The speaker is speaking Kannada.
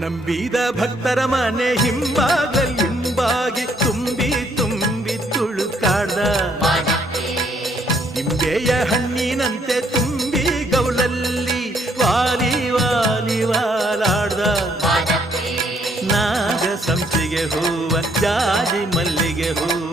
ನಂಬಿದ ಭಕ್ತರ ಮನೆ ಹಿಂಬಾಗಿ ತುಂಬಿ ತುಂಬಿ ತುಳುಕಾಡ್ದ ನಿಂಬೆಯ ಹಣ್ಣಿನಂತೆ ತುಂಬಿ ಗೌಲಲ್ಲಿ ವಾಲಿ ವಾಲಿ ವಾಲಾಡ್ದ ನಾಗ ಸಂಪಿಗೆ ಹೂವ ಜಾಜಿ ಮಲ್ಲಿಗೆ ಹೂವ